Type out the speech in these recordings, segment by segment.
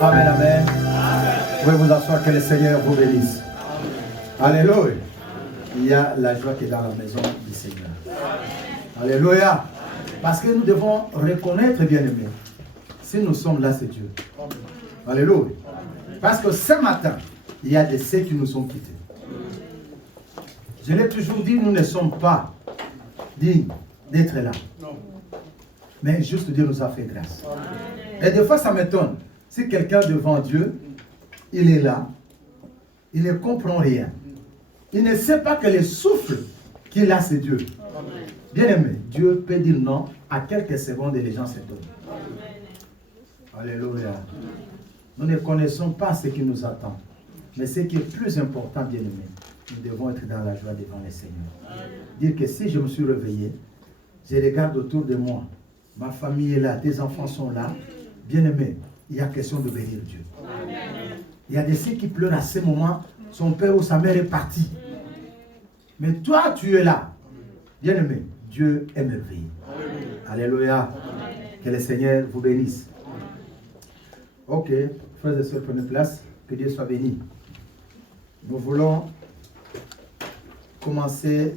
Amen, amen. Vous pouvez vous asseoir, que le Seigneur vous bénisse. Alléluia. Il y a la joie qui est dans la maison du Seigneur. Alléluia. Parce que nous devons reconnaître, bien-aimés, si nous sommes là, c'est Dieu. Alléluia. Parce que ce matin, il y a des ceux qui nous ont quittés. Je l'ai toujours dit, nous ne sommes pas dignes d'être là. Mais juste Dieu nous a fait grâce. Et des fois, ça m'étonne. Si quelqu'un devant Dieu, il est là, il ne comprend rien. Il ne sait pas que le souffle qu'il a, c'est Dieu. Bien-aimé, Dieu peut dire non à quelques secondes et les gens s'étonnent. Alléluia. Nous ne connaissons pas ce qui nous attend. Mais ce qui est plus important, bien-aimé, nous devons être dans la joie devant le Seigneur. Dire que si je me suis réveillé, je regarde autour de moi, ma famille est là, tes enfants sont là. Bien-aimé, il y a question de bénir Dieu. Il y a des ceux qui pleurent à ce moment, son père ou sa mère est parti. Mais toi, tu es là. Bien-aimé, Dieu est merveilleux. Alléluia. Que le Seigneur vous bénisse. Ok, frères et sœurs, prenez place. Que Dieu soit béni. Nous voulons commencer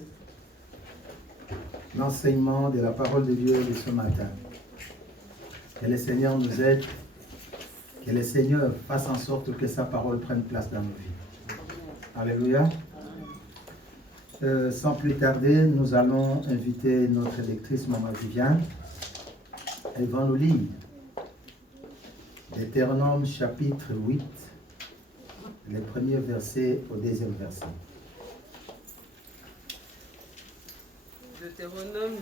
l'enseignement de la parole de Dieu de ce matin. Que le Seigneur nous aide. Que le Seigneur fasse en sorte que sa parole prenne place dans nos vies. Alléluia. Sans plus tarder, nous allons inviter notre lectrice, Maman Viviane. Elle va nous lire Deutéronome chapitre 8, le premier verset au deuxième verset. Deutéronome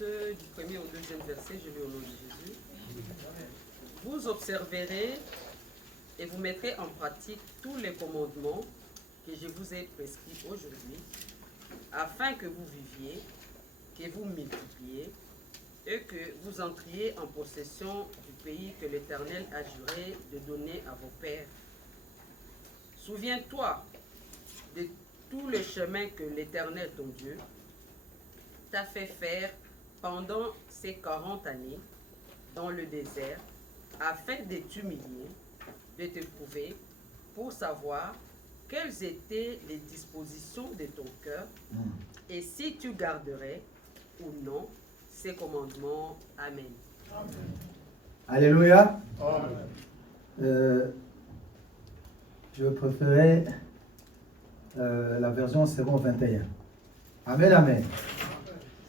8, du premier au deuxième verset, je lis au nom de Jésus. Vous observerez et vous mettrez en pratique tous les commandements que je vous ai prescrits aujourd'hui, afin que vous viviez, que vous multipliez, et que vous entriez en possession du pays que l'Éternel a juré de donner à vos pères. Souviens-toi de tous les chemins que l'Éternel, ton Dieu, t'a fait faire pendant ces 40 années dans le désert, afin de t'humilier, de te prouver, pour savoir quelles étaient les dispositions de ton cœur, et si tu garderais ou non ces commandements. Amen. Alléluia. Je préférais la version second 21. Amen, amen.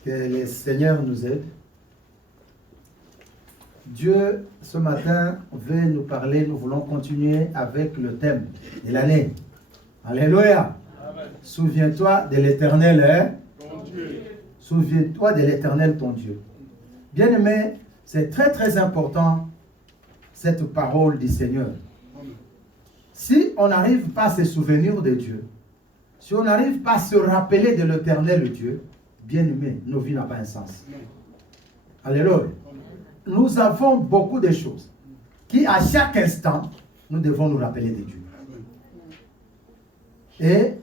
Que le Seigneur nous aide. Dieu, ce matin, veut nous parler. Nous voulons continuer avec le thème de l'année. Alléluia. Souviens-toi de l'Éternel, hein? Ton Dieu. Souviens-toi de l'Éternel, ton Dieu. Bien-aimé, c'est très très important, cette parole du Seigneur. Si on n'arrive pas à se souvenir de Dieu, si on n'arrive pas à se rappeler de l'Éternel Dieu, bien-aimé, nos vies n'ont pas un sens. Alléluia. Nous avons beaucoup de choses qui, à chaque instant, nous devons nous rappeler de Dieu. Et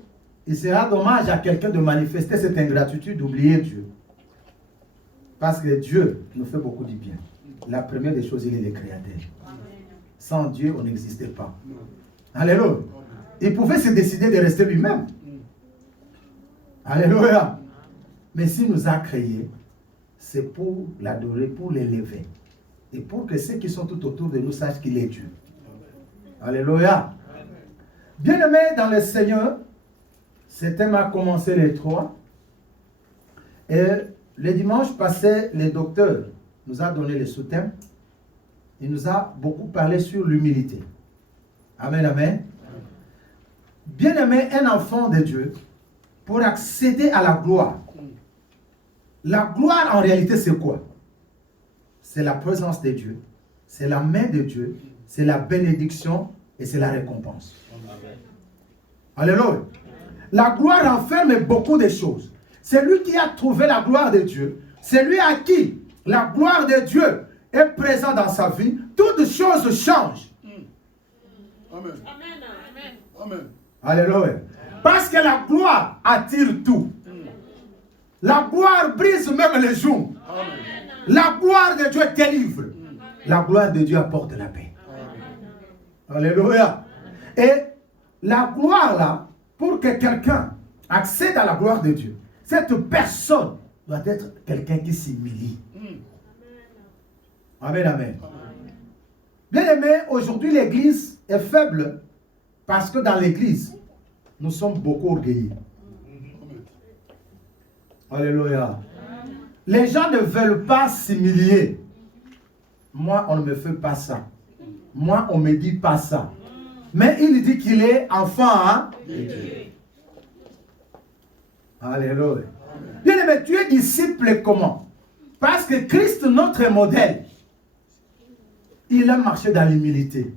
il sera dommage à quelqu'un de manifester cette ingratitude, d'oublier Dieu. Parce que Dieu nous fait beaucoup du bien. La première des choses, il est le Créateur. Sans Dieu, on n'existait pas. Alléluia. Il pouvait se décider de rester lui-même. Alléluia. Mais s'il nous a créés, c'est pour l'adorer, pour l'élever. Et pour que ceux qui sont tout autour de nous sachent qu'il est Dieu. Alléluia. Bien-aimés dans le Seigneur, ce thème a commencé les 3. Et le dimanche passé, le docteur nous a donné le sous-thème. Il nous a beaucoup parlé sur l'humilité. Amen, amen. Bien-aimé, un enfant de Dieu, pour accéder à la gloire. La gloire, en réalité, c'est quoi? c'est la présence de Dieu, c'est la main de Dieu, c'est la bénédiction et c'est la récompense. Alléluia. La gloire renferme beaucoup de choses. C'est lui qui a trouvé la gloire de Dieu. C'est lui à qui la gloire de Dieu est présente dans sa vie. Toutes choses changent. Amen. Amen. Alléluia. Parce que la gloire attire tout. La gloire brise même les joues. La gloire de Dieu délivre. La gloire de Dieu apporte la paix. Alléluia. Et la gloire là, pour que quelqu'un accède à la gloire de Dieu, cette personne doit être quelqu'un qui s'humilie. Amen, amen. Bien aimé, aujourd'hui l'église est faible parce que dans l'église, nous sommes beaucoup orgueilleux. Alléluia. Les gens ne veulent pas s'humilier. Moi, on ne me fait pas ça. Moi, on ne me dit pas ça. Mais il dit qu'il est enfant de Dieu. Alléluia. Bien aimé, tu es disciple comment? Parce que Christ, notre modèle, il a marché dans l'humilité.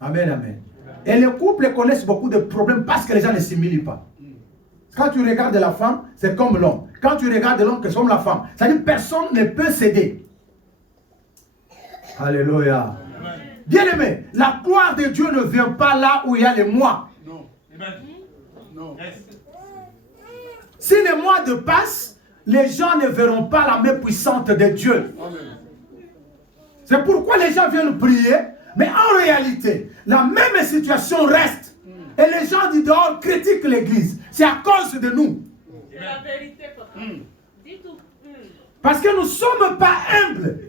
Amen, amen. Et les couples connaissent beaucoup de problèmes parce que les gens ne s'humilient pas. Quand tu regardes la femme, c'est comme l'homme. Quand tu regardes l'homme, c'est comme la femme. C'est-à-dire que personne ne peut céder. Alléluia. Bien aimé, la gloire de Dieu ne vient pas là où il y a les mois. Non. Non. Si les mois de passent, les gens ne verront pas la main puissante de Dieu. C'est pourquoi les gens viennent prier, mais en réalité, la même situation reste. Et les gens du dehors critiquent l'église. C'est à cause de nous. C'est la vérité, papa. Dis tout. Parce que nous ne sommes pas humbles.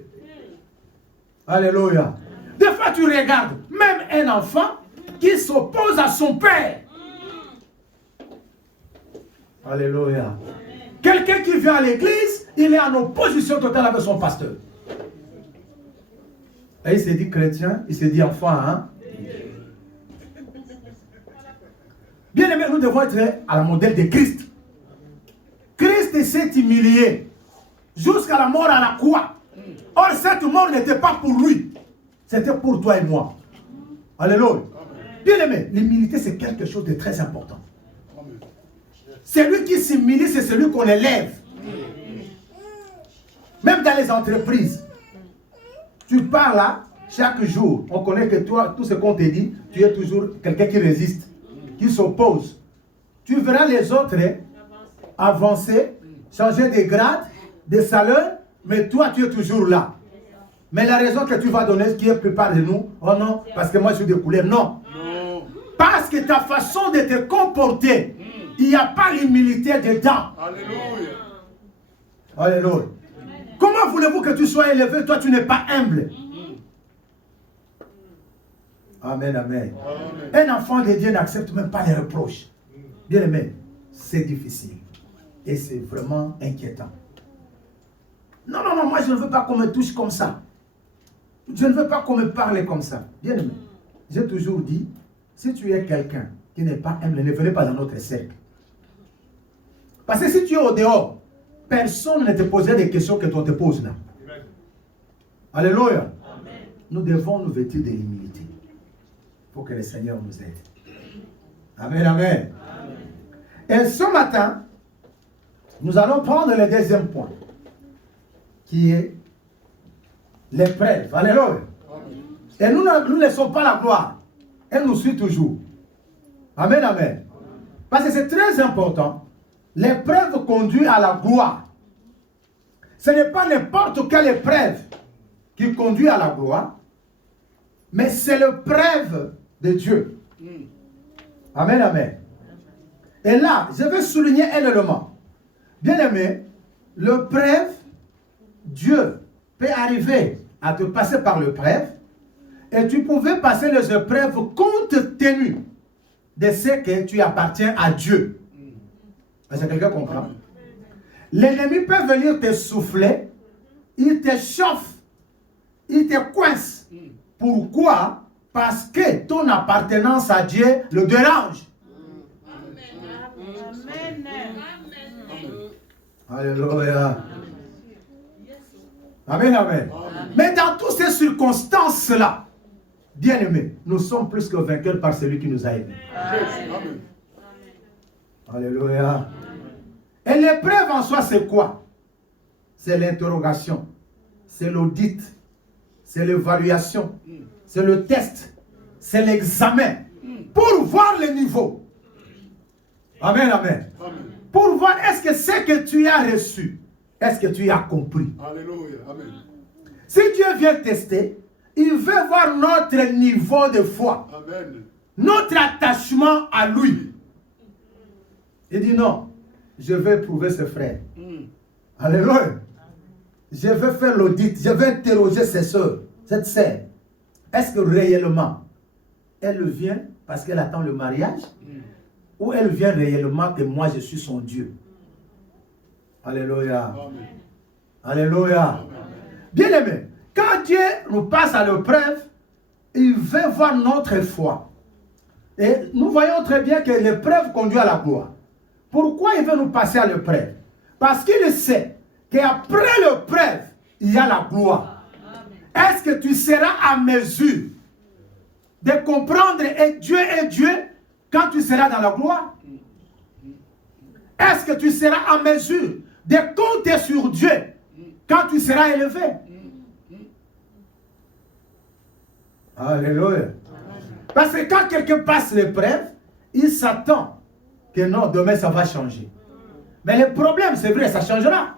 Alléluia. Des fois, tu regardes, même un enfant qui s'oppose à son père. Alléluia. Quelqu'un qui vient à l'église, il est en opposition totale avec son pasteur. Et il se dit chrétien, il se dit enfant, hein? Bien aimé, nous devons être à la modèle de Christ. Christ s'est humilié jusqu'à la mort à la croix. Or, cette mort n'était pas pour lui. C'était pour toi et moi. Alléluia. Bien aimé, l'humilité, c'est quelque chose de très important. Celui qui s'humilie, c'est celui qu'on élève. Même dans les entreprises. Tu pars là, chaque jour, on connaît que toi, tout ce qu'on te dit, tu es toujours quelqu'un qui résiste, qui s'oppose. Tu verras les autres avancer, changer de grade, de salaire, mais toi, tu es toujours là. Mais la raison que tu vas donner, qui est plupart de nous, oh non, parce que moi, je suis de couleur. Non. Parce que ta façon de te comporter, il n'y a pas l'humilité dedans. Alléluia. Alléluia. Comment voulez-vous que tu sois élevé, toi, tu n'es pas humble? Amen, amen. Un enfant de Dieu n'accepte même pas les reproches. Bien aimé, c'est difficile. Et c'est vraiment inquiétant. Non, non, non, moi je ne veux pas qu'on me touche comme ça. Je ne veux pas qu'on me parle comme ça. Bien aimé, j'ai toujours dit, si tu es quelqu'un qui n'est pas humble, ne venez pas dans notre cercle. Parce que si tu es au dehors, personne ne te poserait des questions que toi te poses là. Amen. Alléluia. Amen. Nous devons nous vêtir de l'humilité pour que le Seigneur nous aide. Amen, amen. Amen. Et ce matin, nous allons prendre le deuxième point, qui est l'épreuve. Alléluia. Et nous ne laissons pas la gloire. Elle nous suit toujours. Amen, amen. Parce que c'est très important. L'épreuve conduit à la gloire. Ce n'est pas n'importe quelle épreuve qui conduit à la gloire, mais c'est l'épreuve de Dieu. Amen, amen. Et là, je vais souligner un élément. Bien aimé, l'épreuve, Dieu peut arriver à te passer par l'épreuve, et tu pouvais passer les épreuves compte tenu de ce que tu appartiens à Dieu. Est-ce que quelqu'un comprend? L'ennemi peut venir te souffler, il te chauffe, il te coince. Pourquoi? Parce que ton appartenance à Dieu le dérange. Amen. Alléluia. Amen, amen. Mais dans toutes ces circonstances-là, bien-aimés, nous sommes plus que vainqueurs par celui qui nous a aimés. Amen. Alléluia. Et l'épreuve en soi, c'est quoi? C'est l'interrogation, c'est l'audit, c'est l'évaluation, c'est le test, c'est l'examen pour voir le niveau. Amen, amen. Amen. Pour voir est-ce que ce que tu as reçu, est-ce que tu as compris. Alléluia. Amen. Si Dieu vient tester, il veut voir notre niveau de foi, Amen. notre attachement à lui. Il dit non, je vais prouver ce frère. Alléluia. Je vais faire l'audit, je vais interroger ses soeurs, cette sœur. Est-ce que réellement, elle vient parce qu'elle attend le mariage ou elle vient réellement que moi je suis son Dieu? Alléluia. Amen. Alléluia. Bien aimé, quand Dieu nous passe à l'épreuve, il veut voir notre foi. Et nous voyons très bien que l'épreuve conduit à la gloire. Pourquoi il veut nous passer à l'épreuve? Parce qu'il sait qu'après l'épreuve, il y a la gloire. Est-ce que tu seras à mesure de comprendre et Dieu est Dieu quand tu seras dans la gloire? Est-ce que tu seras à mesure de compter sur Dieu quand tu seras élevé? Alléluia. Parce que quand quelqu'un passe l'épreuve, il s'attend que non, demain ça va changer. Mais le problème, c'est vrai, ça changera.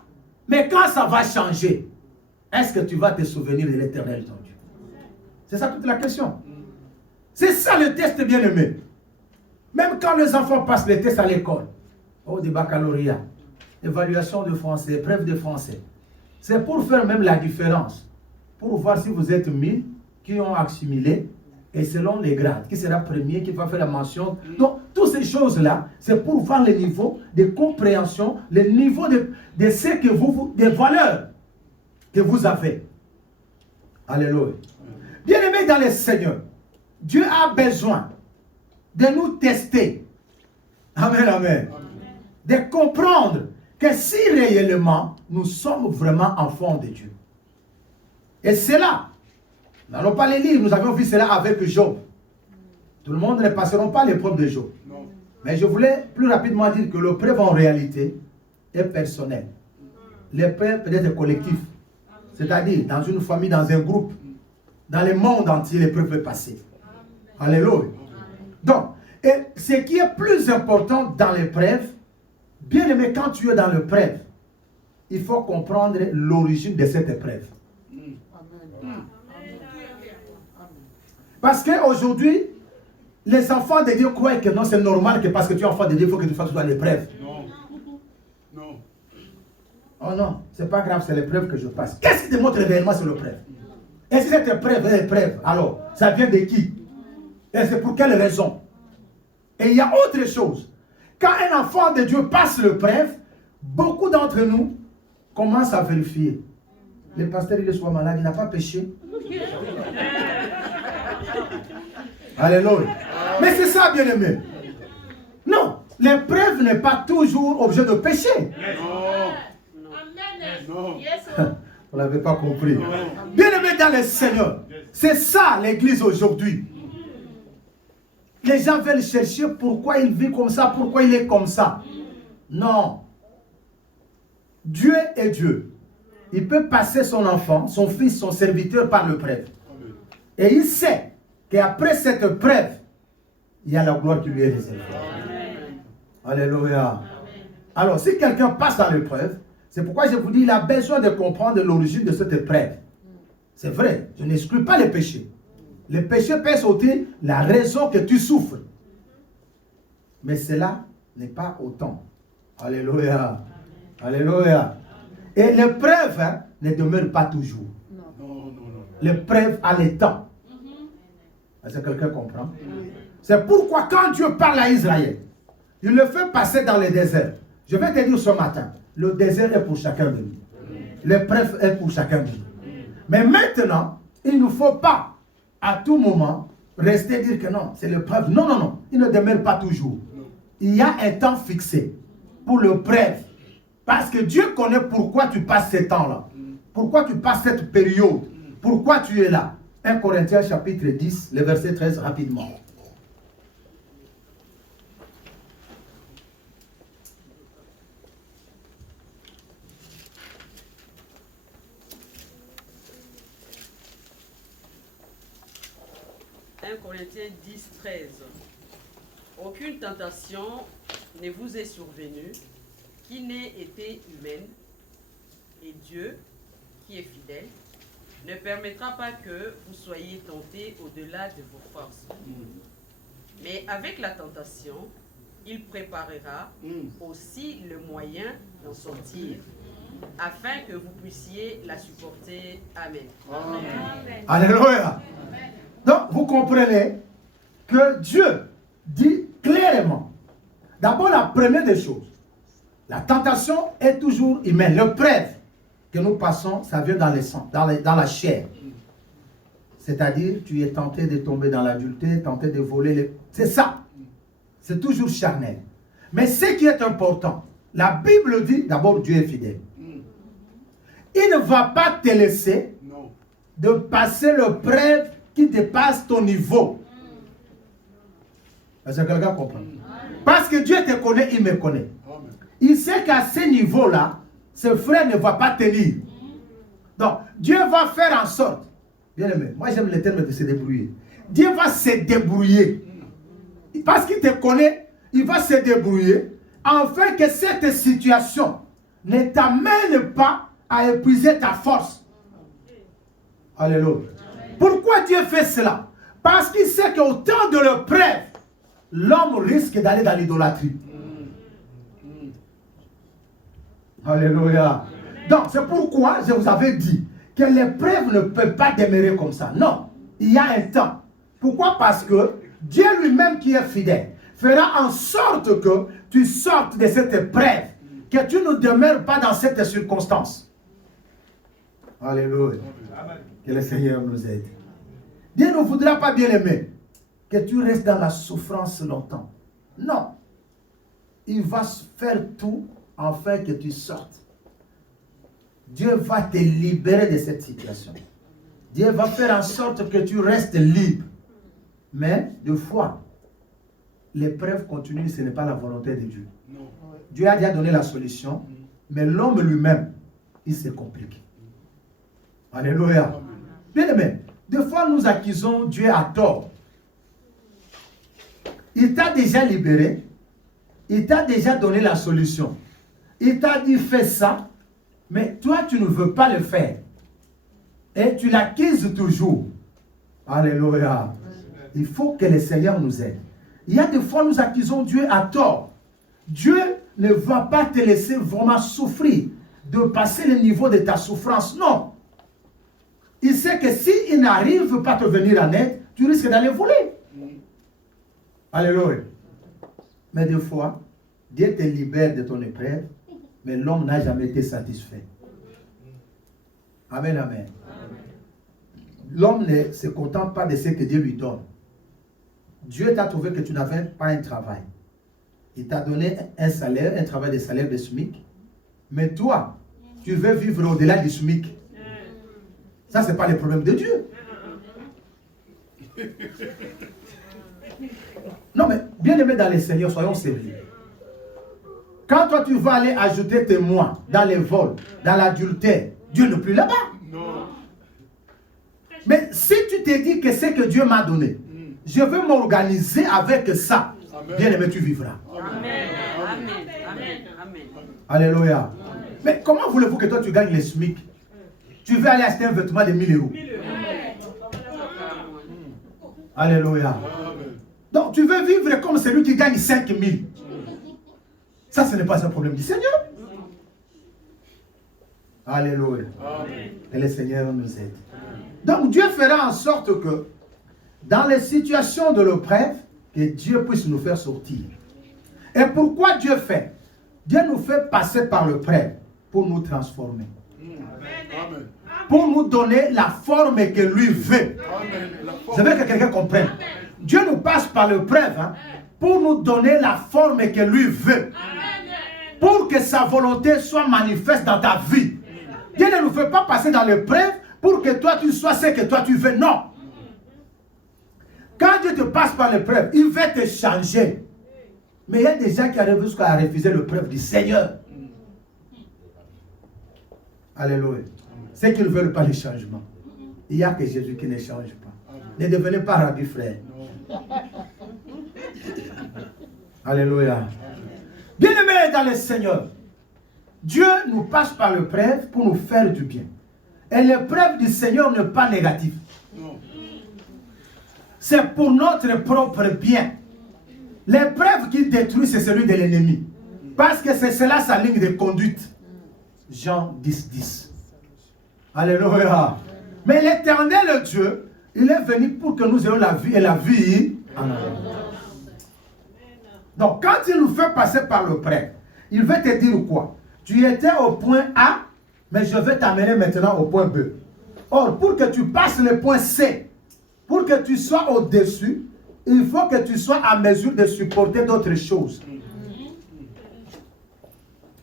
Mais quand ça va changer, est-ce que tu vas te souvenir de l'Éternel, ton Dieu? C'est ça toute la question. C'est ça le test, bien-aimé. Même quand les enfants passent les tests à l'école, des baccalauréats, évaluation de français, épreuve de français, c'est pour faire même la différence. Pour voir si vous êtes 1000 qui ont assimilé, et selon les grades, qui sera premier, qui va faire la mention. Donc, toutes ces choses-là, c'est pour voir le niveau de compréhension, le niveau de ce que vous, des valeurs que vous avez. Alléluia. Bien-aimés dans le Seigneur, Dieu a besoin de nous tester. Amen, amen. De comprendre que si réellement nous sommes vraiment enfants de Dieu. Et c'est là. Nous n'allons pas les lire, nous avions vu cela avec Job. Tout le monde ne passeront pas l'épreuve de Job. Non. Mais je voulais plus rapidement dire que l'épreuve en réalité est personnelle. L'épreuve peut être collective. C'est-à-dire dans une famille, dans un groupe, dans le monde entier, l'épreuve peut passer. Alléluia. Donc, et ce qui est plus important dans l'épreuve, bien aimé, quand tu es dans l'épreuve, il faut comprendre l'origine de cette épreuve. Parce qu'aujourd'hui, les enfants de Dieu croient que non, c'est normal que parce que tu es enfant de Dieu, il faut que tu fasses dans l'épreuve. Non. Non. Oh non, c'est pas grave, c'est l'épreuve que je passe. Qu'est-ce qui te montre réellement sur l'épreuve? Et si cette épreuve est l'épreuve, alors, ça vient de qui? Et c'est pour quelle raison? Et il y a autre chose. Quand un enfant de Dieu passe l'épreuve, beaucoup d'entre nous commencent à vérifier. Le pasteur, il est soit malade, il n'a pas péché. Alléluia. Mais c'est ça, bien-aimé. Non, l'épreuve n'est pas toujours objet de péché. Non. Vous ne l'avez pas compris. Bien-aimé dans le Seigneur, c'est ça l'église aujourd'hui. Les gens veulent chercher pourquoi il vit comme ça, pourquoi il est comme ça. Non. Dieu est Dieu. Il peut passer son enfant, son fils, son serviteur par l'épreuve. Et il sait qu'après cette épreuve, il y a la gloire qui lui est réservée. Alléluia. Alors, si quelqu'un passe dans l'épreuve, c'est pourquoi je vous dis, il a besoin de comprendre l'origine de cette épreuve. C'est vrai, je n'exclus pas les péchés. Les péchés peuvent sauter la raison que tu souffres. Mais cela n'est pas autant. Alléluia. Alléluia. Et l'épreuve ne demeure pas toujours. Non. L'épreuve a le temps. Est-ce que quelqu'un comprend? C'est pourquoi quand Dieu parle à Israël, il le fait passer dans le désert. Je vais te dire ce matin, le désert est pour chacun de nous. L'épreuve est pour chacun de nous. Mais maintenant, il ne faut pas à tout moment rester dire que non, c'est l'épreuve. Non. Il ne demeure pas toujours. Il y a un temps fixé pour l'épreuve. Parce que Dieu connaît pourquoi tu passes ce temps-là. Pourquoi tu passes cette période? Pourquoi tu es là? 1 Corinthiens chapitre 10, le verset 13, rapidement. Corinthiens 10, 13. Aucune tentation ne vous est survenue qui n'ait été humaine, et Dieu, qui est fidèle, ne permettra pas que vous soyez tentés au-delà de vos forces. Mais avec la tentation, il préparera aussi le moyen d'en sortir, afin que vous puissiez la supporter. Amen. Amen. Alléluia. Donc, vous comprenez que Dieu dit clairement, d'abord la première des choses, la tentation est toujours humaine. L'épreuve que nous passons, ça vient dans le sang, dans la chair. C'est-à-dire, tu es tenté de tomber dans l'adultère, tenté de voler. C'est ça. C'est toujours charnel. Mais ce qui est important, la Bible dit, d'abord, Dieu est fidèle. Il ne va pas te laisser de passer l'épreuve qui dépasse ton niveau. Est-ce que quelqu'un comprend? Parce que Dieu te connaît, il me connaît. Il sait qu'à ce niveau-là, ce frère ne va pas te lire. Donc, Dieu va faire en sorte, bien aimé, moi j'aime le terme de se débrouiller. Dieu va se débrouiller. Parce qu'il te connaît, il va se débrouiller afin que cette situation ne t'amène pas à épuiser ta force. Alléluia. Pourquoi Dieu fait cela? Parce qu'il sait qu'au temps de l'épreuve, l'homme risque d'aller dans l'idolâtrie. Alléluia. Donc, c'est pourquoi je vous avais dit que l'épreuve ne peut pas demeurer comme ça. Non, il y a un temps. Pourquoi? Parce que Dieu lui-même qui est fidèle fera en sorte que tu sortes de cette épreuve, que tu ne demeures pas dans cette circonstance. Alléluia. Que le Seigneur nous aide. Dieu ne voudra pas, bien aimé, que tu restes dans la souffrance longtemps. Non. Il va faire tout afin que tu sortes. Dieu va te libérer de cette situation. Dieu va faire en sorte que tu restes libre. Mais, de fois, l'épreuve continue, ce n'est pas la volonté de Dieu. Non. Dieu a déjà donné la solution, mais l'homme lui-même, il se complique. Alléluia. Bien aimé, des fois nous accusons Dieu à tort. Il t'a déjà libéré, il t'a déjà donné la solution. Il t'a dit fais ça, mais toi tu ne veux pas le faire. Et tu l'accuses toujours. Alléluia. Il faut que le Seigneur nous aide. Il y a des fois nous accusons Dieu à tort. Dieu ne va pas te laisser vraiment souffrir, de passer le niveau de ta souffrance. Non. Il sait que s'il n'arrive pas à te venir en aide, tu risques d'aller voler. Alléluia. Mais des fois, Dieu te libère de ton épreuve, mais l'homme n'a jamais été satisfait. Amen, amen. L'homme ne se contente pas de ce que Dieu lui donne. Dieu t'a trouvé que tu n'avais pas un travail. Il t'a donné un salaire, un travail de salaire de SMIC. Mais toi, tu veux vivre au-delà du SMIC. Ça, ce n'est pas le problème de Dieu. Non, mais bien aimé dans les Seigneurs, soyons sérieux. Quand toi, tu vas aller ajouter tes mois dans les vols, dans l'adultère, Dieu n'est plus là-bas. Non. Mais si tu te dis que c'est que Dieu m'a donné, je veux m'organiser avec ça, amen. Bien aimé, tu vivras. Amen. Amen. Amen. Amen. Alléluia. Amen. Mais comment voulez-vous que toi, tu gagnes les SMIC? Tu veux aller acheter un vêtement de 1000 euros. Alléluia. Donc, tu veux vivre comme celui qui gagne 5000. Ça, ce n'est pas un problème du Seigneur. Alléluia. Que le Seigneur nous aide. Donc, Dieu fera en sorte que, dans les situations de l'épreuve, que Dieu puisse nous faire sortir. Et pourquoi Dieu fait? Dieu nous fait passer par l'épreuve pour nous transformer. Amen. Pour nous donner la forme que lui veut. Je veux que quelqu'un comprenne. Dieu nous passe par l'épreuve pour nous donner la forme que lui veut. Pour que sa volonté soit manifeste dans ta vie. Dieu ne nous fait pas passer dans l'épreuve pour que toi tu sois ce que toi tu veux. Non. Quand Dieu te passe par l'épreuve, il va te changer. Mais il y a des gens qui arrivent jusqu'à refuser l'épreuve du Seigneur. Alléluia. C'est qu'ils ne veulent pas le changement. Il n'y a que Jésus qui ne change pas. Ne devenez pas rabbi, frère. Alléluia. Bien-aimés dans le Seigneur, Dieu nous passe par l'épreuve pour nous faire du bien. Et l'épreuve du Seigneur n'est pas négative. C'est pour notre propre bien. L'épreuve qui détruit, c'est celui de l'ennemi. Parce que c'est cela sa ligne de conduite. Jean 10, 10. Alléluia. Mais l'Éternel Dieu, il est venu pour que nous ayons la vie et la vie en abondance. Donc, quand il nous fait passer par le prêtre, il veut te dire quoi? Tu étais au point A, mais je vais t'amener maintenant au point B. Or, pour que tu passes le point C, pour que tu sois au-dessus, il faut que tu sois à mesure de supporter d'autres choses.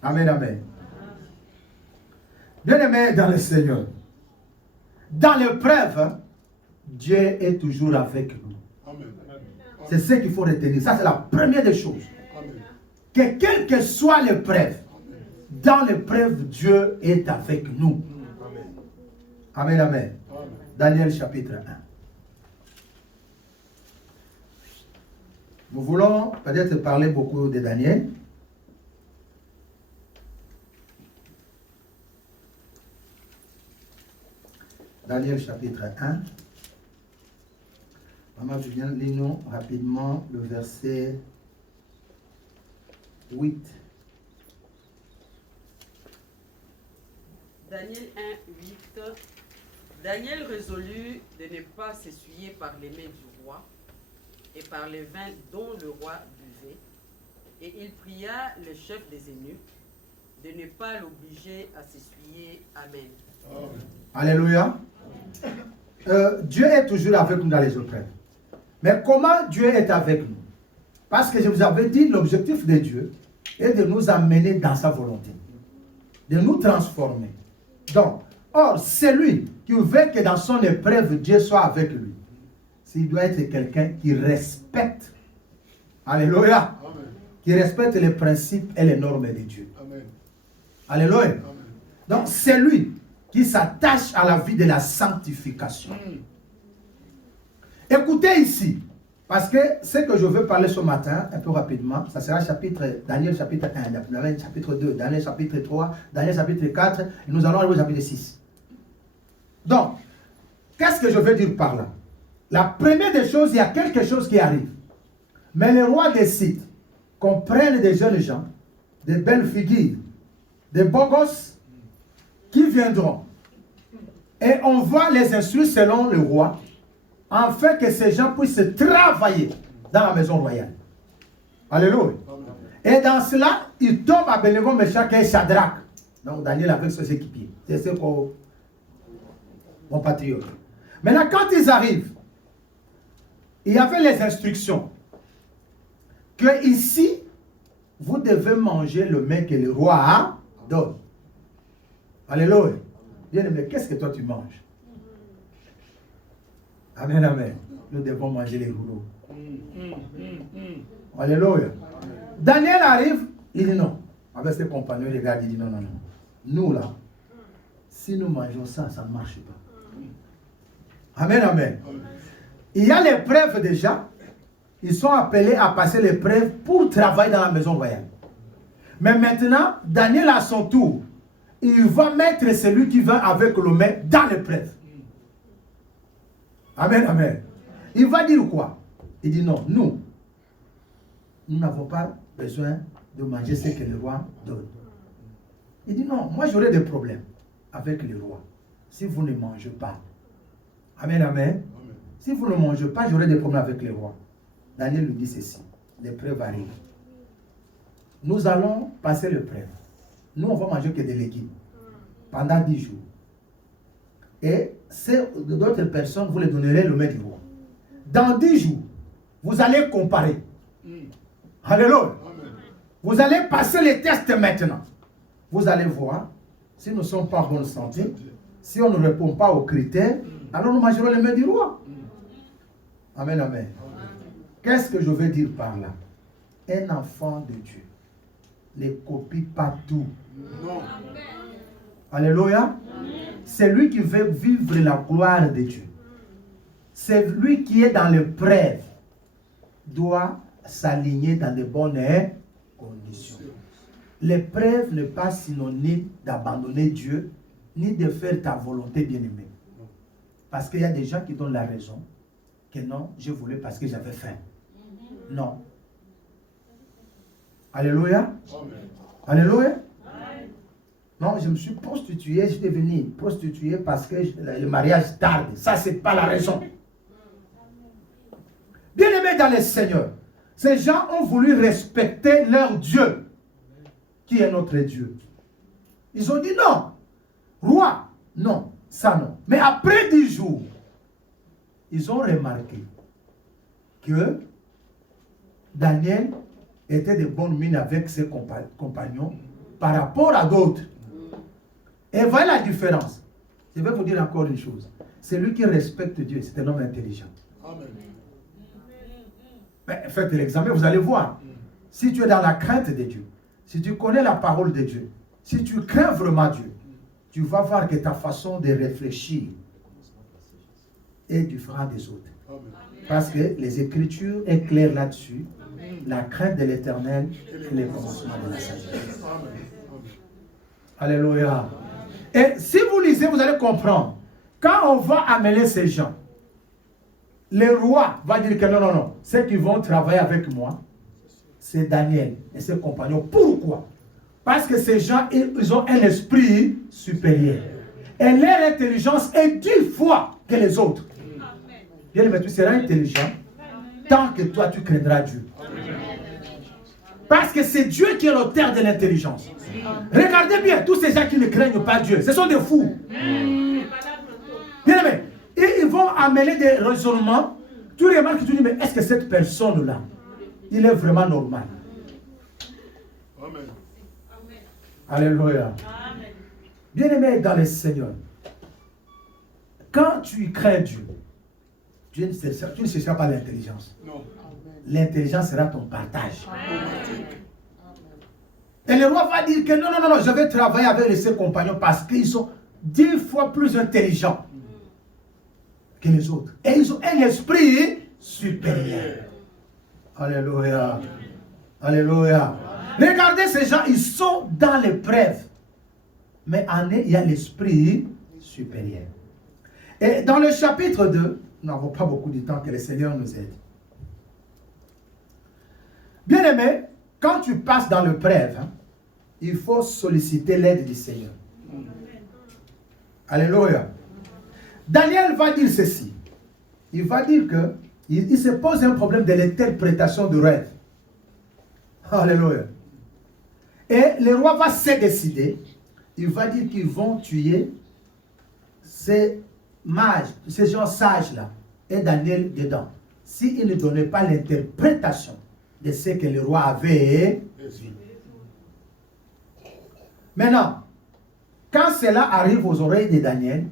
Amen, amen. Bien-aimés dans le Seigneur, dans l'épreuve, Dieu est toujours avec nous. C'est ce qu'il faut retenir. Ça, c'est la première des choses. Que quelle que soit l'épreuve, dans l'épreuve, Dieu est avec nous. Amen, amen. Daniel chapitre 1. Nous voulons peut-être parler beaucoup de Daniel. Daniel chapitre 1. Maman Julien, lis-nous rapidement le verset 8. Daniel 1, 8. Daniel résolut de ne pas s'essuyer par les mains du roi et par les vins dont le roi buvait. Et il pria le chef des eunuques de ne pas l'obliger à s'essuyer. Amen. Alléluia. Dieu est toujours avec nous dans les épreuves. Mais comment Dieu est avec nous? Parce que je vous avais dit, l'objectif de Dieu est de nous amener dans sa volonté, de nous transformer. Donc, or, celui qui veut que dans son épreuve, Dieu soit avec lui, s'il doit être quelqu'un qui respecte, alléluia, amen, qui respecte les principes et les normes de Dieu. Amen. Alléluia. Amen. Donc, c'est lui qui s'attache à la vie de la sanctification. Écoutez ici, parce que ce que je veux parler ce matin, un peu rapidement, ça sera Daniel chapitre 1, Daniel chapitre 2, Daniel chapitre 3, Daniel chapitre 4, et nous allons aller au chapitre 6. Donc, qu'est-ce que je veux dire par là? La première des choses, il y a quelque chose qui arrive. Mais le roi décide qu'on prenne des jeunes gens, des belles figures, des beaux gosses, qui viendront. Et on va les instruire selon le roi, afin que ces gens puissent travailler dans la maison royale. Alléluia. Et dans cela, il tombe à Abednego, Meshach et Shadrach. Donc Daniel avec ses équipiers. C'est ce qu'on patriote. Maintenant, quand ils arrivent, il y avait les instructions que ici, vous devez manger le mets que le roi a donné. Alléluia. Bien-aimé, qu'est-ce que toi tu manges? Amen, amen. Nous devons manger les rouleaux. Alléluia. Daniel arrive, il dit non. Avec ses compagnons, il regarde, il dit non, non, non. Nous là, si nous mangeons ça, ça ne marche pas. Amen, amen. Il y a l'épreuve déjà. Ils sont appelés à passer l'épreuve pour travailler dans la maison royale. Mais maintenant, Daniel à son tour, il va mettre celui qui va avec le mets dans l'épreuve. Amen, amen. Il va dire quoi? Il dit non, nous n'avons pas besoin de manger ce que le roi donne. Il dit non, moi j'aurai des problèmes avec le roi si vous ne mangez pas. Amen, amen. Amen. Si vous ne mangez pas, j'aurai des problèmes avec le roi. Daniel lui dit ceci, l'épreuve arrive. Nous allons passer l'épreuve. Nous, on va manger que des légumes pendant 10 jours. Et d'autres personnes, vous les donnerez le mets du roi. Dans 10 jours, vous allez comparer. Alléluia. Vous allez passer les tests maintenant. Vous allez voir si nous ne sommes pas en bonne santé, si on ne répond pas aux critères, alors nous mangerons les mains du roi. Amen, amen. Qu'est-ce que je veux dire par là? Un enfant de Dieu ne copie pas tout. Non. Alléluia. C'est lui qui veut vivre la gloire de Dieu. C'est lui qui est dans l'épreuve doit s'aligner dans de bonnes conditions. L'épreuve n'est pas synonyme d'abandonner Dieu ni de faire ta volonté bien-aimée. Parce qu'il y a des gens qui donnent la raison que non, je voulais parce que j'avais faim. Non. Alléluia. Alléluia. Non, je me suis prostituée, je suis devenue prostituée parce que le mariage tarde. Ça, ce n'est pas la raison. Bien-aimés dans le Seigneur, ces gens ont voulu respecter leur Dieu, qui est notre Dieu. Ils ont dit non. Roi, non, ça non. Mais après 10 jours, ils ont remarqué que Daniel était de bonne mine avec ses compagnons par rapport à d'autres. Et voyez la différence. Je vais vous dire encore une chose. Celui qui respecte Dieu, c'est un homme intelligent. Amen. Mais faites l'examen, vous allez voir. Si tu es dans la crainte de Dieu, si tu connais la parole de Dieu, si tu crains vraiment Dieu, tu vas voir que ta façon de réfléchir est différente des autres. Amen. Parce que les Écritures sont claires là-dessus. La crainte de l'Éternel est le commencement de la sagesse. Alléluia. Et si vous lisez, vous allez comprendre. Quand on va amener ces gens, le roi va dire que non, non, non. Ceux qui vont travailler avec moi, c'est Daniel et ses compagnons. Pourquoi? Parce que ces gens, ils ont un esprit supérieur. Et leur intelligence est 10 fois que les autres. Bien, mais tu seras intelligent tant que toi, tu craindras Dieu. Parce que c'est Dieu qui est l'auteur de l'intelligence. Regardez bien, tous ces gens qui ne craignent pas Dieu, ce sont des fous. Bien aimé, et ils vont amener des raisonnements. Tu remarques, tu dis, mais est-ce que cette personne-là, il est vraiment normal? Amen. Alléluia. Bien aimé dans le Seigneur, quand tu crains Dieu, tu ne chercheras pas l'intelligence. Non. L'intelligence sera ton partage. Et le roi va dire que non, non, non, non, je vais travailler avec ses compagnons parce qu'ils sont 10 fois plus intelligents que les autres. Et ils ont un esprit supérieur. Alléluia. Alléluia. Regardez ces gens, ils sont dans l'épreuve. Mais en eux, il y a l'esprit supérieur. Et dans le chapitre 2, nous n'avons pas beaucoup de temps, que le Seigneur nous aide. Bien aimé, quand tu passes dans l'épreuve, il faut solliciter l'aide du Seigneur. Alléluia. Daniel va dire ceci. Il va dire que il se pose un problème de l'interprétation du rêve. Alléluia. Et le roi va se décider. Il va dire qu'ils vont tuer ces mages, ces gens sages-là, et Daniel dedans. S'il ne donnait pas l'interprétation de ce que le roi avait. Maintenant, quand cela arrive aux oreilles de Daniel,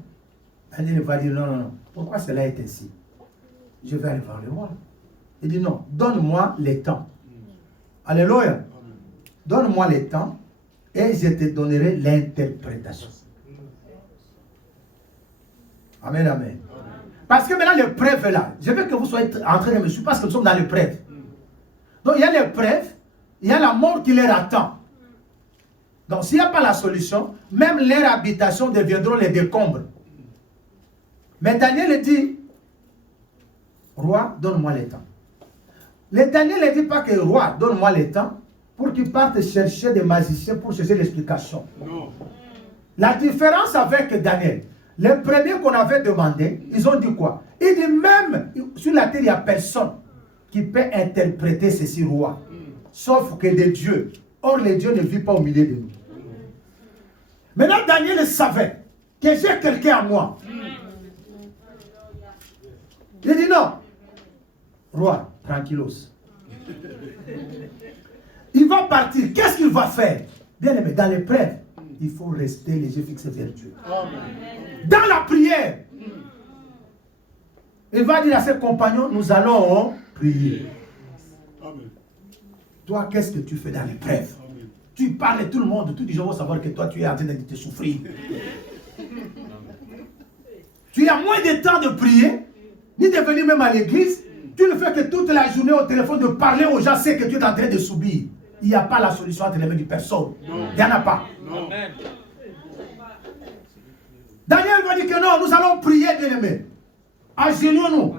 Daniel va dire non, non, non. Pourquoi cela est ainsi? Je vais aller voir le roi. Il dit non, donne-moi le temps. Alléluia. Donne-moi le temps et je te donnerai l'interprétation. Amen, amen. Parce que maintenant l'épreuve est là. Je veux que vous soyez en train de me suivre parce que nous sommes dans l'épreuve. Donc il y a l'épreuve, il y a la mort qui les attend. Donc s'il n'y a pas la solution, même leurs habitations deviendront les décombres. Mais Daniel dit, roi, donne-moi le temps. Le Daniel ne dit pas que roi, donne-moi le temps pour qu'il parte chercher des magiciens pour chercher l'explication. Non. La différence avec Daniel, les premiers qu'on avait demandé, ils ont dit quoi? Il dit même sur la terre, il n'y a personne qui peut interpréter ceci, roi, sauf que des dieux. Or, les dieux ne vivent pas au milieu de nous. Maintenant, Daniel savait que j'ai quelqu'un à moi. Il dit non, roi, tranquillos. Il va partir. Qu'est-ce qu'il va faire? Bien aimé, dans l'épreuve, il faut rester les yeux fixés vers Dieu. Amen. Dans la prière, il va dire à ses compagnons, nous allons prier. Amen. Toi, qu'est-ce que tu fais dans l'épreuve? Amen. Tu parles et tout le monde, tous les gens vont savoir que toi, tu es en train de te souffrir. Tu as moins de temps de prier, ni de venir même à l'église. Tu ne fais que toute la journée au téléphone de parler aux gens, c'est que tu es en train de subir. Il n'y a pas la solution entre les mains de personne. Il n'y en a pas. Non. Daniel va dire que non, nous allons prier, bien-aimés. Agenouillons-nous.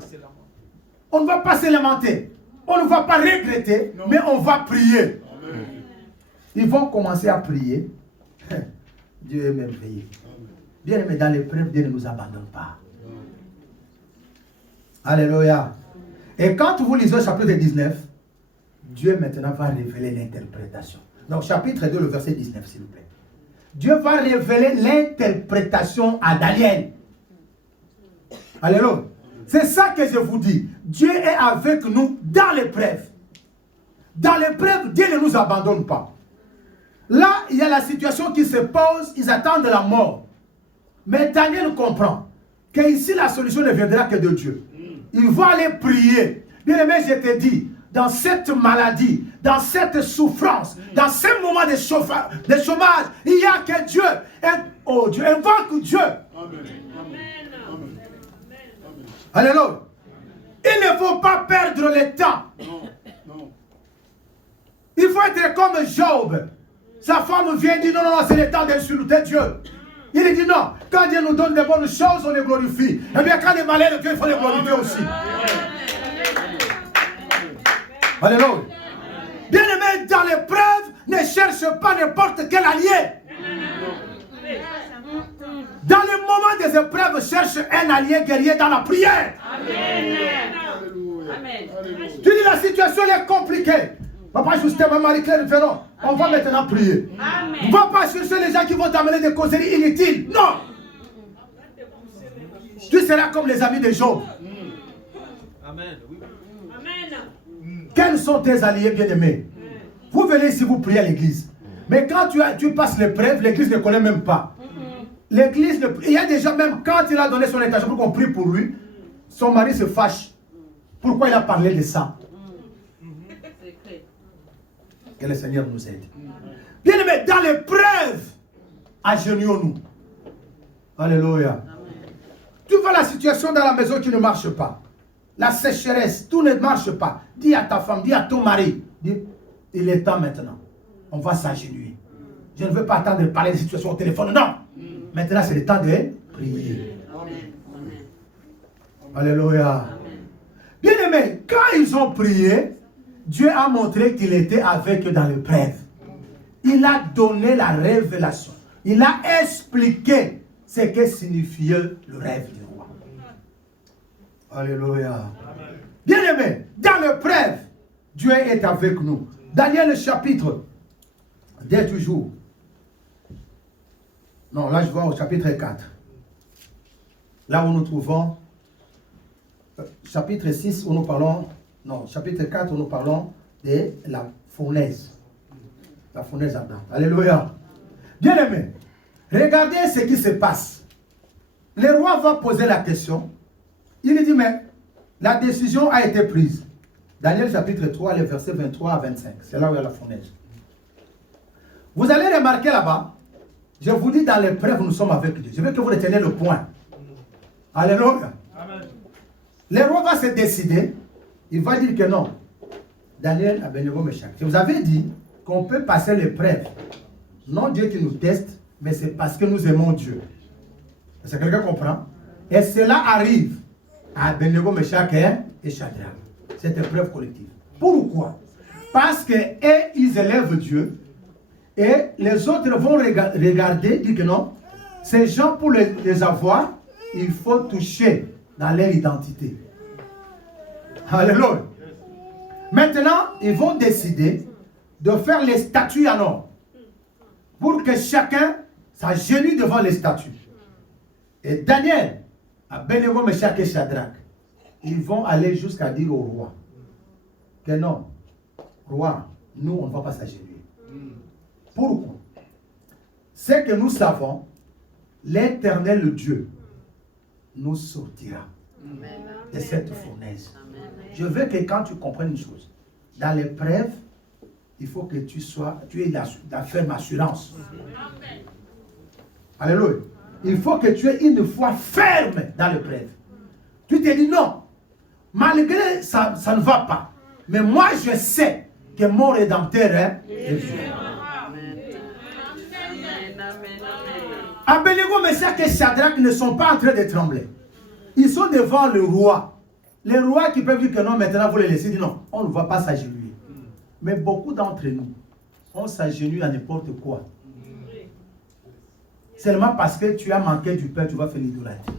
On ne va pas se lamenter. On ne va pas regretter, mais on va prier. Amen. Ils vont commencer à prier. Dieu est merveilleux. Bien-aimés, dans l'épreuve, Dieu ne nous abandonne pas. Alléluia. Et quand vous lisez au chapitre 19, Dieu maintenant va révéler l'interprétation. Donc chapitre 2, le verset 19, s'il vous plaît. Dieu va révéler l'interprétation à Daniel. Alléluia. C'est ça que je vous dis. Dieu est avec nous dans l'épreuve. Dans l'épreuve, Dieu ne nous abandonne pas. Là, il y a la situation qui se pose, ils attendent la mort. Mais Daniel comprend qu'ici, la solution ne viendra que de Dieu. Il va aller prier. Bien aimé, je te dis, dans cette maladie, dans cette souffrance, dans ce moment de chômage, il y a que Dieu. Oh Dieu, invoque Dieu. Amen. Amen. Alléluia. Il ne faut pas perdre le temps. Non. Non. Il faut être comme Job. Sa femme vient dire non, non, c'est le temps d'insulter Dieu. Il dit non, quand Dieu nous donne des bonnes choses, on les glorifie. Et bien quand les malheurs viennent, il faut les glorifier aussi. Alléluia. Bien-aimé, dans l'épreuve, ne cherche pas n'importe quel allié. Dans le moment des épreuves, cherche un allié guerrier dans la prière. Amen. Tu dis la situation est compliquée. Papa Justin, Marie-Claire, Ferron, on va maintenant prier. Ne va pas chercher les gens qui vont t'amener des causeries inutiles. Non. Tu seras comme les amis de Job. Amen. Quels sont tes alliés bien-aimés? Vous venez ici, vous priez à l'église. Mais quand tu passes l'épreuve, l'église ne connaît même pas. L'église, il y a déjà même, quand il a donné son intention pour qu'on prie pour lui, son mari se fâche. Pourquoi il a parlé de ça? Que le Seigneur nous aide. Bien-aimés, dans l'épreuve, agenouillons-nous. Alléluia. Tu vois la situation dans la maison qui ne marche pas. La sécheresse, tout ne marche pas. Dis à ta femme, dis à ton mari, dis, il est temps maintenant. On va s'agenouiller. Je ne veux pas attendre de parler de situation au téléphone. Non. Maintenant, c'est le temps de prier. Alléluia. Bien-aimés, quand ils ont prié, Dieu a montré qu'il était avec eux dans l'épreuve. Il a donné la révélation. Il a expliqué ce que signifiait le rêve du roi. Alléluia. Bien-aimés, dans l'épreuve, Dieu est avec nous. Daniel chapitre, dès toujours. Non, là je vois au chapitre 4. Là où nous trouvons, chapitre 6 où nous parlons, non, chapitre 4 où nous parlons de la fournaise. La fournaise ardente. Alléluia. Bien-aimés, regardez ce qui se passe. Le roi va poser la question. Il dit, mais la décision a été prise. Daniel chapitre 3, les versets 23 à 25. C'est là où il y a la fournaise. Vous allez remarquer là-bas, je vous dis dans l'épreuve, nous sommes avec Dieu. Je veux que vous reteniez le point. Alléluia. Amen. Le roi va se décider. Il va dire que non. Daniel, Abednego, Meshach. Je vous avais dit qu'on peut passer l'épreuve. Non Dieu qui nous teste, mais c'est parce que nous aimons Dieu. Est-ce que quelqu'un comprend? Et cela arrive à Abednego, Meshach et Shadrach. Cette épreuve collective. Pourquoi? Parce qu'eux, ils élèvent Dieu. Et les autres vont regarder, dire que non, ces gens, pour les avoir, il faut toucher dans leur identité. Alléluia. Maintenant, ils vont décider de faire les statues en or. Pour que chacun s'agenouille devant les statues. Et Daniel, Abednego, Meshach et Shadrach, ils vont aller jusqu'à dire au roi que non, roi, nous, on ne va pas s'agenouiller. Pourquoi? c'est que nous savons, l'Éternel Dieu nous sortira de cette fournaise. Je veux que quand tu comprennes une chose, dans l'épreuve, il faut que tu aies la ferme assurance. Alléluia. Il faut que tu aies une foi ferme dans l'épreuve. Tu te dis non, malgré ça, ça ne va pas. Mais moi, je sais que mon Rédempteur est vivant. Abednego, Meshach et Shadrach ne sont pas en train de trembler. Ils sont devant le roi. Les rois qui peuvent dire que non, maintenant vous les laissez, disent non, on ne va pas s'agenouiller. Mais beaucoup d'entre nous, on s'agenouille à n'importe quoi. Seulement parce que tu as manqué du pain, tu vas faire l'idolâtrie.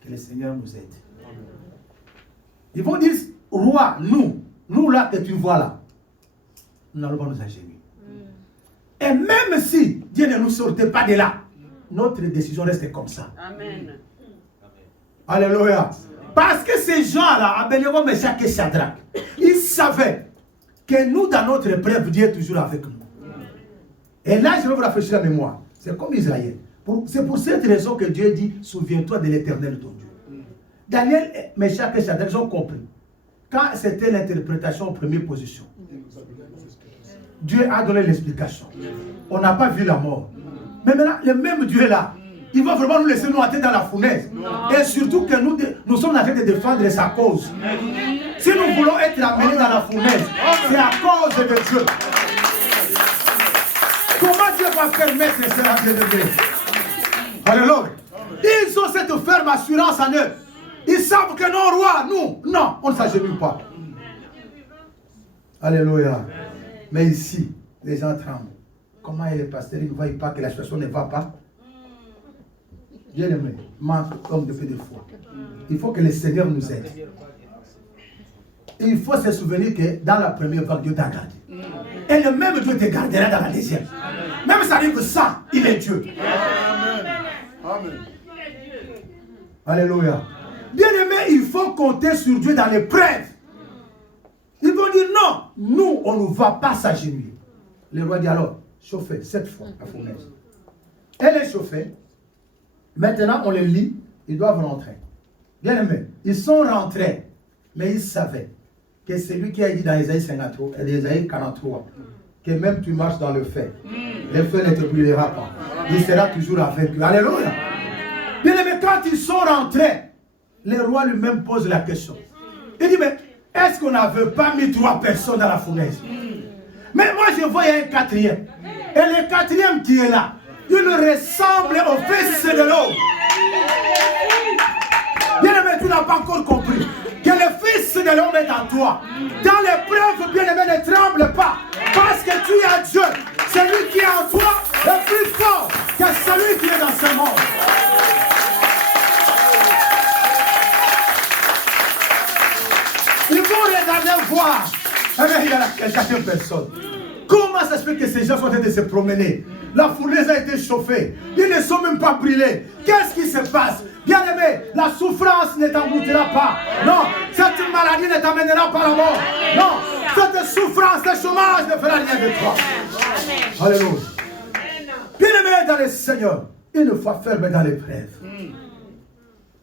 Que le Seigneur nous aide. Ils vont dire, roi, nous là que tu vois là, nous n'allons pas nous agenouiller. Et même si Dieu ne nous sortait pas de là, notre décision reste comme ça. Amen. Alléluia. Parce que ces gens-là, Abednego, Meshach et Shadrach, ils savaient que nous, dans notre épreuve, Dieu est toujours avec nous. Et là, je vais vous rafraîchir la mémoire. C'est comme Israël. C'est pour cette raison que Dieu dit, souviens-toi de l'Éternel ton Dieu. Daniel, Meshach et Shadrach ont compris. Quand c'était l'interprétation en première position, Dieu a donné l'explication. On n'a pas vu la mort. Mais maintenant, le même Dieu est là. Il va vraiment nous laisser nous entrer dans la fournaise. Et surtout que nous sommes en train de défendre sa cause. Si nous voulons être amenés dans la fournaise, c'est à cause de Dieu. Comment Dieu va permettre cela de devenir? Alléluia. Ils ont cette ferme assurance en eux. Ils savent que non, roi, nous, non, on ne s'agenouille pas. Alléluia. Mais ici, les gens tremblent. Comment est le pasteur, il ne voit pas que la situation ne va pas? Bien aimé, manque comme de peu de foi. Il faut que le Seigneur nous aide. Il faut se souvenir que dans la première vague, Dieu t'a gardé. Et le même Dieu te gardera dans la deuxième. Même ça arrive que ça, il est Dieu. Amen. Alléluia. Bien aimé, il faut compter sur Dieu dans l'épreuve. Ils vont dire non, nous, on ne va pas s'agenouiller. Le roi dit alors, chauffez cette fois la fournaise. Elle est chauffée. Maintenant, on les lit, ils doivent rentrer. Bien aimé, ils sont rentrés, mais ils savaient que c'est lui qui a dit dans Ésaïe 43, que même tu marches dans le feu, le feu ne te brûlera pas. Il sera toujours avec eux. Alléluia. Bien aimé, quand ils sont rentrés, le roi lui-même pose la question. Il dit, mais est-ce qu'on n'avait pas mis 3 personnes dans la fournaise? Mais moi, je vois, il y a un quatrième. Et le quatrième qui est là, il ressemble au fils de l'homme. Bien aimé, tu n'as pas encore compris que le fils de l'homme est en toi. Dans l'épreuve, bien aimé, ne tremble pas. Parce que tu as Dieu. Celui qui est en toi est plus fort que celui qui est dans ce monde. Il faut regarder voir. Il y a 4 personnes. Comment ça se fait que ces gens sont en train de se promener? La fournaise a été chauffée. Ils ne sont même pas brûlés. Qu'est-ce qui se passe? Bien aimé, la souffrance ne t'engloutira pas. Non, cette maladie ne t'amènera pas à la mort. Non, cette souffrance, ce chômage ne fera rien de toi. Alléluia. Bien aimé dans le Seigneur, une fois fermé dans l'épreuve.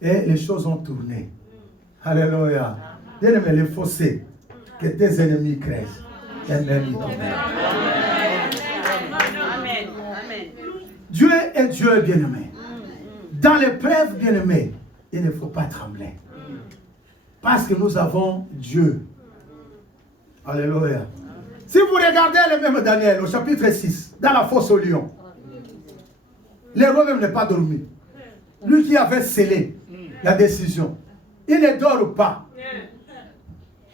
Et les choses ont tourné. Alléluia. Bien aimé, le fossé, que tes ennemis crèvent. Dieu est Dieu bien-aimé. Dans l'épreuve bien-aimé, il ne faut pas trembler. Parce que nous avons Dieu. Alléluia. Si vous regardez le même Daniel au chapitre 6, dans la fosse au lion, le roi même n'est pas dormi. Lui qui avait scellé la décision, il ne dort pas.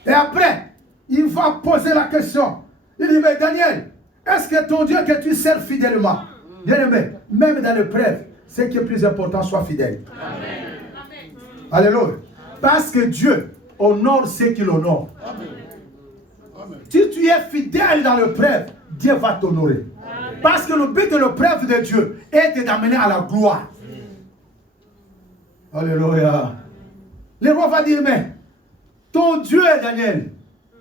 Et après, il va poser la question. Il dit, mais Daniel, est-ce que ton Dieu que tu sers fidèlement? Bien aimé, même dans l'épreuve, ce qui est plus important, soit fidèle. Amen. Alléluia. Parce que Dieu honore ceux qui l'honorent. Si tu es fidèle dans l'épreuve, Dieu va t'honorer. Parce que le but de l'épreuve de Dieu est d'amener à la gloire. Alléluia. Le roi va dire, mais ton Dieu, Daniel,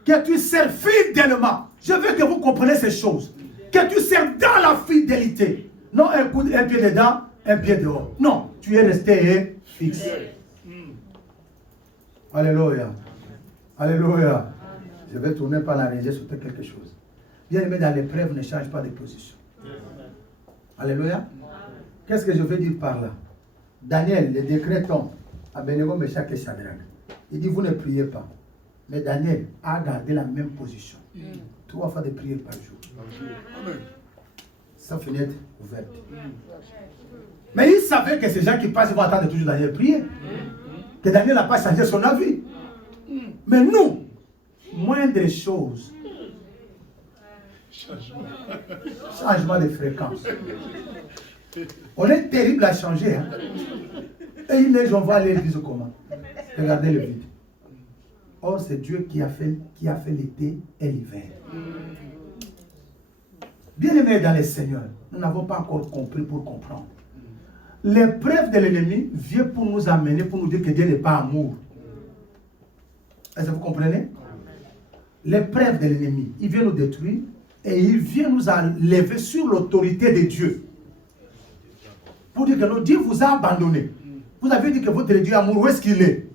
que tu sers fidèlement. Je veux que vous compreniez ces choses. Que tu sers dans la fidélité. Non un pied dedans, un pied dehors. Non, tu es resté fixe. Alléluia. Alléluia. Je vais tourner par la régie sur quelque chose. Bien aimé, dans l'épreuve, ne change pas de position. Alléluia. Qu'est-ce que je veux dire par là? Daniel, le décret tombe. Abednego, Meshach et Shadrach. Il dit, vous ne priez pas. Mais Daniel a gardé la même position. 3 fois de prière par jour. Sa fenêtre ouverte. Mais il savait que ces gens qui passent vont attendre toujours Daniel prier. Que Daniel n'a pas changé son avis. Mais nous, moindre chose, changement de fréquence. On est terrible à changer. Hein? Et il neige, on va aller à l'église comment? Regardez le vide. Or, c'est Dieu qui a fait l'été et l'hiver. Bien aimés dans le Seigneur, nous n'avons pas encore compris pour comprendre. L'épreuve de l'ennemi vient pour nous amener, pour nous dire que Dieu n'est pas amour. Est-ce que vous comprenez? L'épreuve de l'ennemi, il vient nous détruire et il vient nous enlever sur l'autorité de Dieu. Pour dire que notre Dieu vous a abandonné. Vous avez dit que votre Dieu amour, où est-ce qu'il est?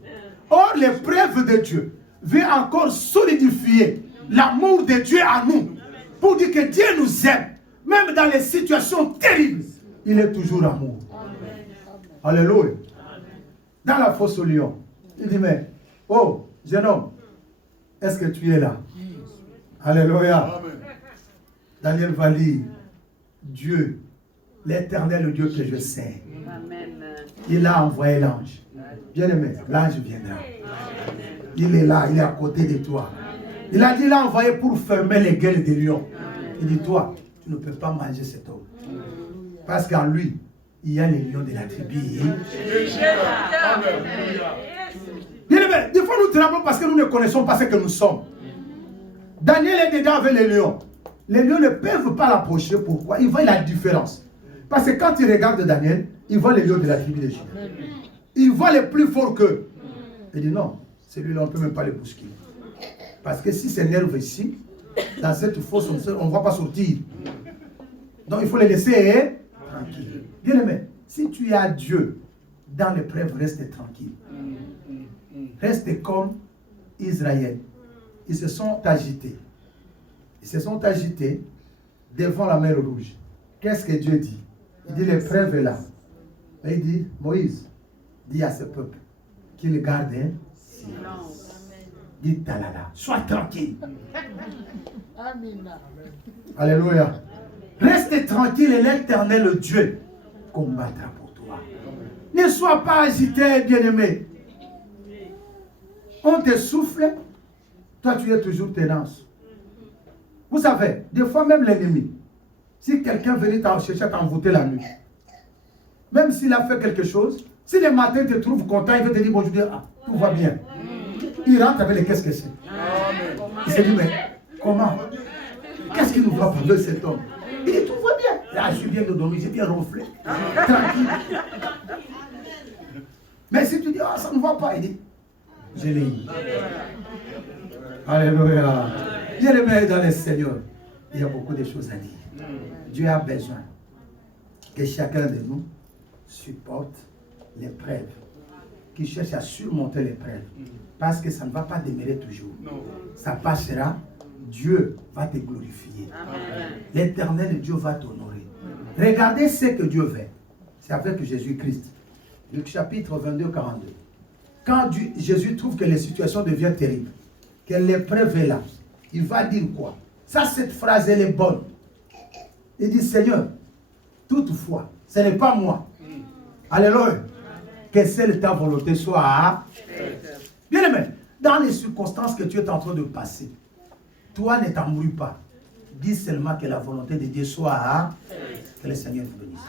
Or, l'épreuve de Dieu vient encore solidifier l'amour de Dieu à nous. Pour dire que Dieu nous aime. Même dans les situations terribles, il est toujours amour. Alléluia. Dans la fosse au lion, il dit, mais, oh, jeune homme, est-ce que tu es là? Alléluia. Daniel va lire, Dieu, l'Éternel, le Dieu que je sers. Il a envoyé l'ange. Bien aimé, l'ange viendra. Il est là, il est à côté de toi. Il a dit, il a envoyé pour fermer les gueules des lions. Il dit, toi, tu ne peux pas manger cet homme. Parce qu'en lui, il y a les lions de la tribu. Bien aimé, des fois nous tremblons parce que nous ne connaissons pas ce que nous sommes. Daniel est dedans avec les lions. Les lions ne peuvent pas l'approcher. Pourquoi? Ils voient la différence. Parce que quand ils regardent Daniel, ils voient les lions de la tribu de Juda. Ils voient les plus forts qu'eux. Il dit non, celui-là, on ne peut même pas le bousculer. Parce que si c'est nerve ici, dans cette fosse, on ne va pas sortir. Donc il faut les laisser tranquilles. Bien aimé, si tu as Dieu dans l'épreuve, reste tranquille. Reste comme Israël. Ils se sont agités. Ils se sont agités devant la mer Rouge. Qu'est-ce que Dieu dit? Il dit l'épreuve est là. Et il dit, Moïse, dis à ce peuple qu'il garde un silence. Dis talala, sois tranquille. Alléluia. Reste tranquille et l'Éternel, le Dieu, combattra pour toi. Ne sois pas agité, bien-aimé. On te souffle, toi tu es toujours tenace. Vous savez, des fois même l'ennemi, si quelqu'un venait chercher à t'envoûter la nuit, même s'il a fait quelque chose, si le matin te trouve content, il veut te dire bonjour, ah, tout va bien. Il rentre avec les qu'est-ce que c'est. Il se dit, mais comment? Qu'est-ce qui nous va parler cet homme? Il dit, tout va bien. Là, je suis bien de dormir, j'ai bien ronflé. Tranquille. Mais si tu dis, ah, ça ne va pas, il dit, je l'ai eu. Alléluia. Bien aimé dans le Seigneur, il y a beaucoup de choses à dire. Dieu a besoin que chacun de nous supporte l'épreuve, qui cherche à surmonter l'épreuve. Parce que ça ne va pas demeurer toujours. Ça passera, Dieu va te glorifier. L'Éternel Dieu va t'honorer. Regardez ce que Dieu veut. C'est avec Jésus-Christ. Luc chapitre 22, 42. Quand Jésus trouve que les situations deviennent terribles, que l'épreuve est là, il va dire quoi? Ça, cette phrase, elle est bonne. Il dit, Seigneur, toutefois, ce n'est pas moi. Alléluia. Que celle de ta volonté soit bien aimé, dans les circonstances que tu es en train de passer, toi ne t'embrouille pas. Dis seulement que la volonté de Dieu soit que le Seigneur vous bénisse.